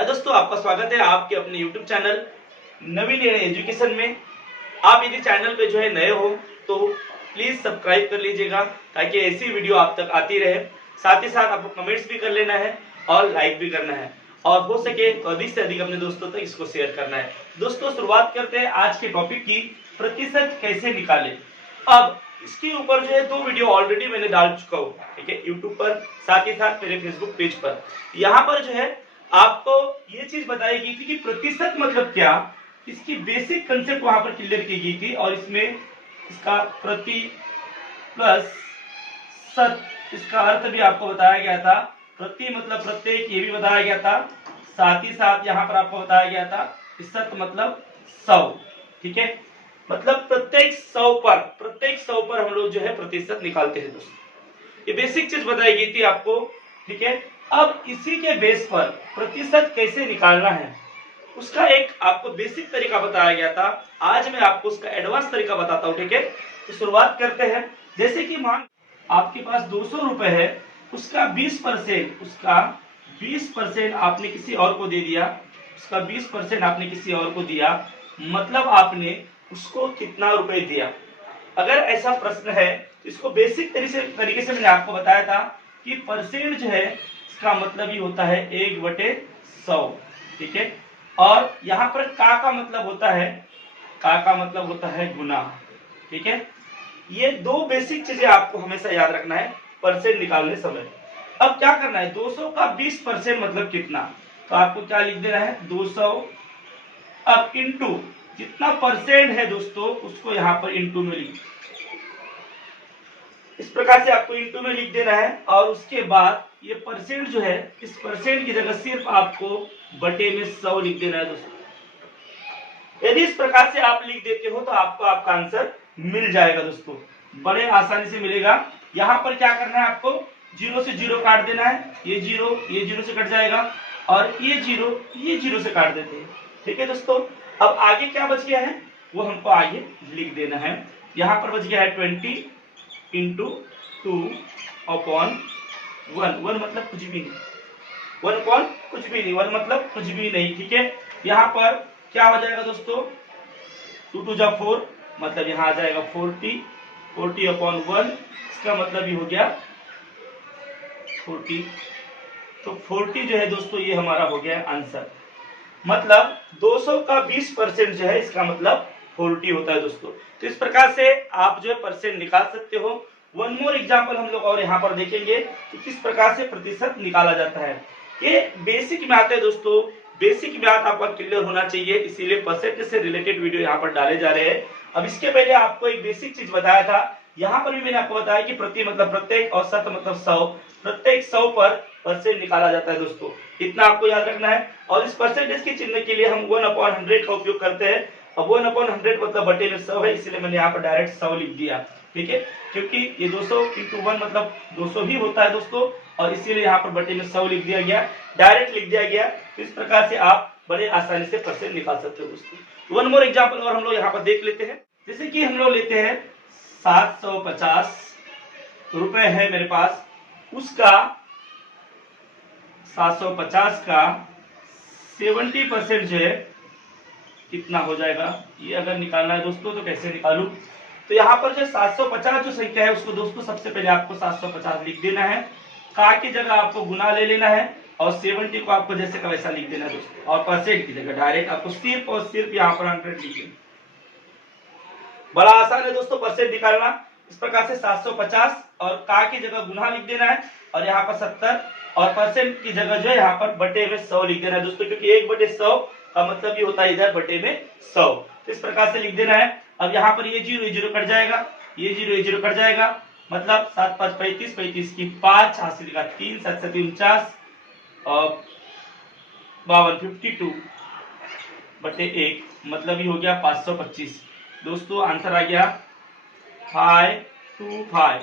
हाय दोस्तों, आपका स्वागत है आपके अपने YouTube चैनल नवीन एजुकेशन में। आप यदि चैनल पे जो है नए हो तो प्लीज सब्सक्राइब कर लीजिएगा ताकि ऐसी वीडियो आप तक आती रहे। साथ ही साथ आपको कमेंट्स भी कर लेना है और लाइक भी करना है और हो सके तो अधिक से अधिक अपने दोस्तों तक इसको शेयर करना है। दोस्तों, शुरुआत करते हैं आज के टॉपिक की, प्रतिशत कैसे निकालें। अब इसके ऊपर जो है 2 वीडियो ऑलरेडी मैंने डाल चुका हूँ, ठीक है, यूट्यूब पर, साथ ही साथ मेरे फेसबुक पेज पर। यहाँ पर जो है आपको ये चीज बताई गई थी कि प्रतिशत मतलब क्या, इसकी बेसिक कंसेप्ट वहां पर क्लियर की गई थी और इसमें इसका प्रति प्लस शत, इसका अर्थ भी आपको बताया गया था। प्रति मतलब प्रत्येक, ये भी बताया गया था। साथ ही साथ यहाँ पर आपको बताया गया था शत मतलब 100, ठीक है, मतलब प्रत्येक 100 पर हम लोग जो है प्रतिशत निकालते हैं दोस्तों। ये बेसिक चीज बताई गई थी आपको, ठीक है। अब इसी के बेस पर प्रतिशत कैसे निकालना है उसका एक आपको बेसिक तरीका बताया गया था। आज मैं आपको उसका एडवांस तरीका बताता हूँ, ठीक है। तो शुरुआत करते हैं। जैसे कि मान आपके पास 200 रुपए है, उसका 20% आपने किसी और को दे दिया, उसका 20% आपने किसी और को दिया, मतलब आपने उसको कितना रुपए दिया। अगर ऐसा प्रश्न है तो इसको बेसिक तरीके से मैंने आपको बताया था कि परसेंट जो है इसका मतलब ही होता है 1/100, ठीक है। और यहाँ पर का मतलब होता है, का मतलब होता है गुना, ठीक है। ये 2 बेसिक चीजें आपको हमेशा याद रखना है परसेंट निकालने समय। अब क्या करना है, 200 का 20% मतलब कितना, तो आपको क्या लिख देना है 200, अब इंटू जितना परसेंट है दोस्तों उसको यहाँ पर इंटू में लिख, इस प्रकार से आपको इंटू में लिख देना है। और उसके बाद ये परसेंट जो है, इस परसेंट की जगह सिर्फ आपको बटे में 100 लिख देना है दोस्तों। यदि इस प्रकार से आप लिख देते हो तो आपको आपका आंसर मिल जाएगा दोस्तों, बड़े आसानी से मिलेगा। यहाँ पर क्या करना है, आपको 0 से 0 काट देना है, ये 0 से कट जाएगा और ये 0 से काट देते हैं, ठीक है दोस्तों। अब आगे क्या बच गया है वो हमको आगे लिख देना है। यहाँ पर बच गया है 20 इंटू 2/1 मतलब कुछ भी नहीं, 1 मतलब कुछ भी नहीं, ठीक है। यहाँ पर क्या हो जाएगा दोस्तों, 2 2 जा 4 मतलब यहाँ आ जाएगा 40/1, इसका मतलब ही हो गया 40। तो 40 जो है दोस्तों ये हमारा हो गया आंसर। मतलब 200 का 20% जो है इसका मतलब 40 होता है दोस्तों। तो इस प्रकार से आप जो है परसेंट निकाल सकते हो। वन मोर एग्जांपल हम लोग और यहाँ पर देखेंगे कि किस प्रकार से प्रतिशत निकाला जाता है। ये बेसिक मैथ है दोस्तों, बेसिक मैथ आपका क्लियर होना चाहिए, इसीलिए परसेंटेज से रिलेटेड वीडियो यहाँ पर डाले जा रहे हैं। अब इसके पहले आपको एक बेसिक चीज बताया था, यहाँ पर भी मैंने आपको बताया कि प्रति मतलब प्रत्येक और शत मतलब 100, प्रत्येक 100 पर परसेंट निकाला जाता है दोस्तों, इतना आपको याद रखना है। और इस परसेंटेज के चिन्ह के लिए हम 1/100 का उपयोग करते हैं। अब 1/100 मतलब बटे में 100 है, इसलिए मैंने यहाँ पर डायरेक्ट 100 लिख दिया, ठीक है, क्योंकि ये 200 इंटू 1 मतलब 200 ही होता है दोस्तों, और इसीलिए यहाँ पर बटे में 100 लिख दिया गया, डायरेक्ट लिख दिया गया। तो इस प्रकार से आप बड़े आसानी से परसेंट निकाल सकते हो दोस्तों। वन मोर एग्जाम्पल और हम लोग यहाँ पर देख लेते हैं। जैसे कि हम लोग लेते हैं 750 रुपए है मेरे पास, उसका 750 का 70% जो है कितना हो जाएगा, ये अगर निकालना है दोस्तों तो कैसे निकालूं। तो यहाँ पर जो 750 जो संख्या है उसको दोस्तों सबसे पहले आपको 750 लिख देना है, का की जगह आपको गुना ले लेना है और 70 को आपको जैसे का वैसा लिख देना है दोस्तों, और परसेंट की जगह डायरेक्ट आपको सिर्फ और सिर्फ यहाँ पर 100 लिख देना। बड़ा आसान है दोस्तों परसेंट निकालना। इस प्रकार से 750 और का की जगह गुना लिख देना है और यहाँ पर 70 और परसेंट की जगह जो है यहाँ पर बटे में 100 लिख देना है दोस्तों, क्योंकि 1/100 का मतलब ये होता है इधर बटे में 100। तो इस प्रकार से लिख देना है। अब यहाँ पर ये 0 कट जाएगा, ये 0 कट जाएगा, मतलब 7 5 35, 35 की 5, हासिल का 3, 7 7 49 और 52 52 बटे 1, मतलब ये हो गया 525 दोस्तों। आंसर आ गया 525,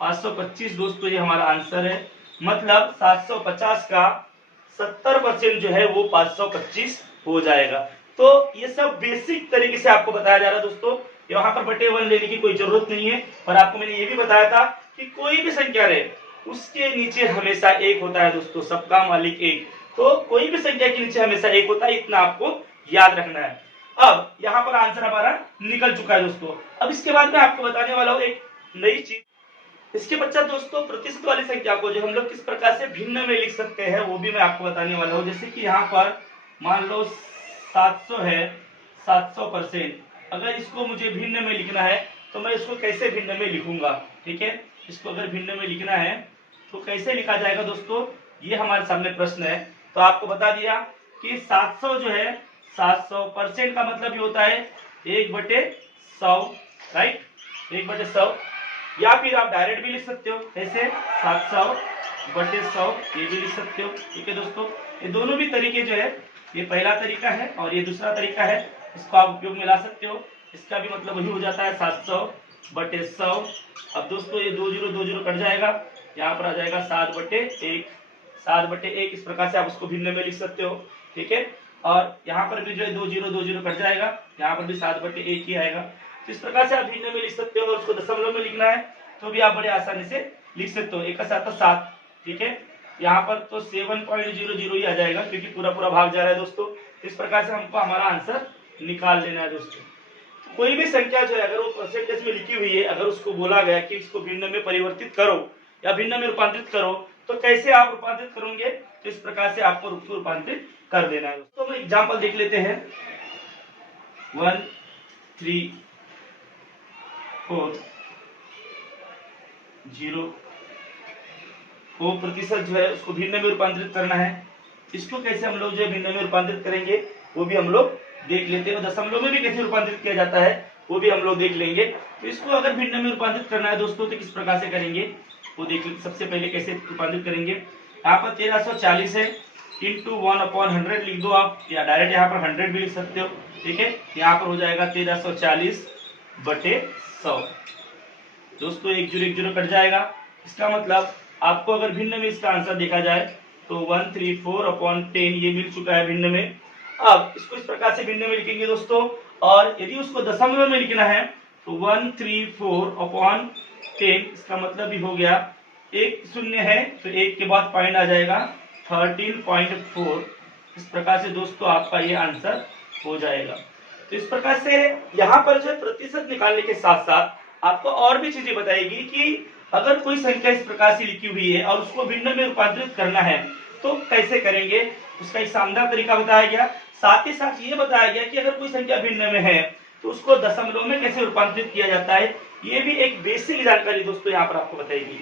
525 दोस्तों, ये हमारा आंसर है। मतलब 750 का 70% जो है वो 525 हो जाएगा। तो ये सब बेसिक तरीके से आपको बताया जा रहा है दोस्तों। यहाँ पर बटे 1 लेने की कोई जरूरत नहीं है, और आपको मैंने ये भी बताया था कि कोई भी संख्या रहे उसके नीचे हमेशा 1 होता है दोस्तों, सबका मालिक 1। तो कोई भी संख्या के नीचे हमेशा 1 होता है, इतना आपको याद रखना है। अब यहाँ पर आंसर हमारा निकल चुका है दोस्तों। अब इसके बाद मैं आपको बताने वाला हूँ एक नई चीज। इसके पश्चात दोस्तों प्रतिशत वाली संख्या को जो हम लोग किस प्रकार से भिन्न में लिख सकते हैं वो भी मैं आपको बताने वाला हूँ। जैसे कि यहाँ पर मान लो 700 है, 700%। अगर इसको मुझे भिन्न में लिखना है तो मैं इसको कैसे भिन्न में लिखूंगा, ठीक है। इसको अगर भिन्न में लिखना है तो कैसे लिखा जाएगा दोस्तों, ये हमारे सामने प्रश्न है। तो आपको बता दिया कि 700 जो है 700% का मतलब ये होता है 1/100, राइट, 1/100। या फिर आप डायरेक्ट भी लिख सकते हो, ऐसे 700/100 ये भी लिख सकते हो, ठीक है दोस्तों। ये दोनों भी तरीके जो है, ये पहला तरीका है और ये दूसरा तरीका है, इसको आप उपयोग में ला सकते हो। इसका भी मतलब वही हो जाता है 700/100। अब दोस्तों ये 2 0 कट जाएगा, यहाँ पर आ जाएगा 7/1, 7/1। इस प्रकार से आप उसको भिन्न में लिख सकते हो, ठीक है। और यहाँ पर भी जो है 2 0 कट जाएगा, यहाँ पर भी 7/1 ही आएगा। तो इस प्रकार से आप भिन्न में लिख सकते हो। और उसको दशमलव में लिखना है तो भी आप बड़े आसानी से लिख सकते हो। 1 का 7 7, ठीक है। यहाँ पर तो 7.00 ही आ जाएगा क्योंकि पूरा भाग जा रहा है दोस्तों। इस प्रकार से हमको हमारा आंसर निकाल लेना है दोस्तों। तो कोई भी संख्या जो है अगर वो परसेंटेज में लिखी हुई है, अगर उसको बोला गया कि इसको भिन्न में परिवर्तित करो या भिन्न में रूपांतरित करो, तो कैसे आप रूपांतरित करोगे, तो इस प्रकार से आपको रूपांतरित कर देना है। तो हम एग्जाम्पल देख लेते हैं। 1 3 4 0 को प्रतिशत जो है उसको भिन्न में रूपांतरित करना है। इसको कैसे हम लोग जो है भिन्न में रूपांतरित करेंगे वो भी हम लोग देख लेते हैं। दशमलव में भी कैसे रूपांतरित किया जाता है वो भी हम लोग देख लेंगे। तो इसको अगर भिन्न में रूपांतरित करना है दोस्तों तो किस प्रकार से करेंगे वो देख लेते। सबसे पहले कैसे रूपांतरित करेंगे, यहाँ पर 1340 है, इंटू 1/100 लिख दो आप, या डायरेक्ट यहाँ पर 100 भी लिख सकते हो, ठीक है। यहाँ पर हो जाएगा 1340/100। दोस्तों 1 0 कट जाएगा। इसका मतलब आपको अगर भिन्न में इसका आंसर देखा जाए तो 134/10 ये मिल चुका है भिन्न में। अब इसको इस प्रकार से भिन्न में लिखेंगे दोस्तों। और यदि उसको दशमलव में लिखना है तो 134/10, इसका मतलब भी हो गया, 1 0 है तो 1 के बाद पॉइंट आ जाएगा 13.4। इस प्रकार से दोस्तों आपका ये आंसर हो जाएगा। तो इस प्रकार से यहाँ पर जो प्रतिशत निकालने के साथ साथ आपको और भी चीजें बताएगी कि अगर कोई संख्या इस प्रकार से लिखी हुई है और उसको भिन्न में रूपांतरित करना है तो कैसे करेंगे, उसका एक शानदार तरीका बताया गया। साथ ही साथ ये बताया गया कि अगर कोई संख्या भिन्न में है तो उसको दशमलव में कैसे रूपांतरित किया जाता है। ये भी एक बेसिक जानकारी दोस्तों यहाँ पर आपको बताएगी।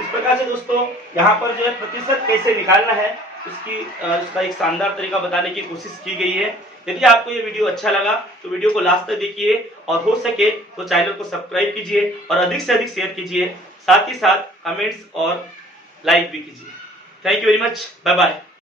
इस प्रकार से दोस्तों यहाँ पर जो है प्रतिशत कैसे निकालना है उसका एक शानदार तरीका बताने की कोशिश की गई है। यदि आपको ये वीडियो अच्छा लगा तो वीडियो को लास्ट तक देखिए और हो सके तो चैनल को सब्सक्राइब कीजिए और अधिक से अधिक शेयर कीजिए। साथ ही साथ कमेंट्स और लाइक भी कीजिए। Thank you very much, bye bye.